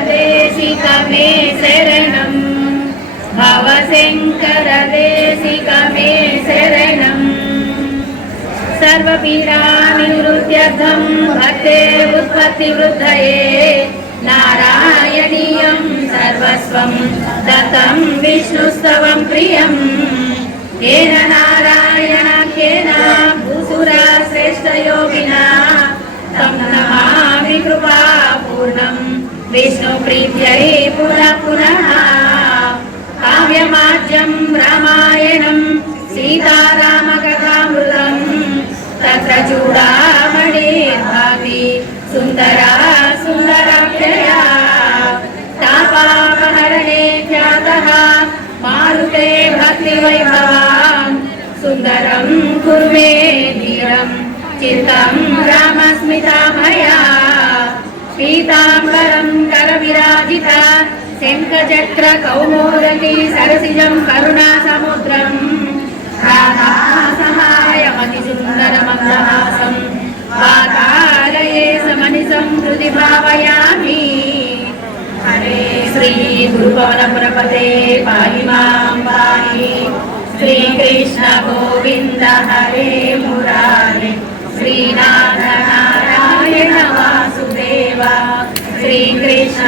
శంకరదేశికమే శరణం. భవశంకరదేశికమే శరణం. సర్వపీడానివృత్యర్థం భక్తే ఉత్పత్తివృద్ధయే నారాయణీయం సర్వస్వం దత్తం విష్ణుస్తవం ప్రియం. ఏన నారాయణాఖ్యేన భూసురా శ్రేష్టయోగినా विष्णुप्रीत्यै पुनः पुनः काव्यमाज्यं रामायणं सीतारामकथामृतम् तत्र चूडामणिर्भाति सुन्दरा सुन्दराख्यया तापापहरणे ख्यातः मारुते भक्तिवैभवान् सुन्दरं कुर्मे धीरं चित्तं रामस्मितामया వెంకచక్ర కౌమోదకి సరసిజం కరుణా సముద్రం సహాయమతి సుందరమగ్రహాసం వాతాలయే సమని సంస్కృతి భావయామి హరే శ్రీ గురుపవన ప్రపతే పాహి మాం శ్రీకృష్ణ గోవింద హరే మురారి శ్రీనా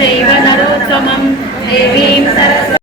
చైవ నరోత్తమం దేవీం సరస్వ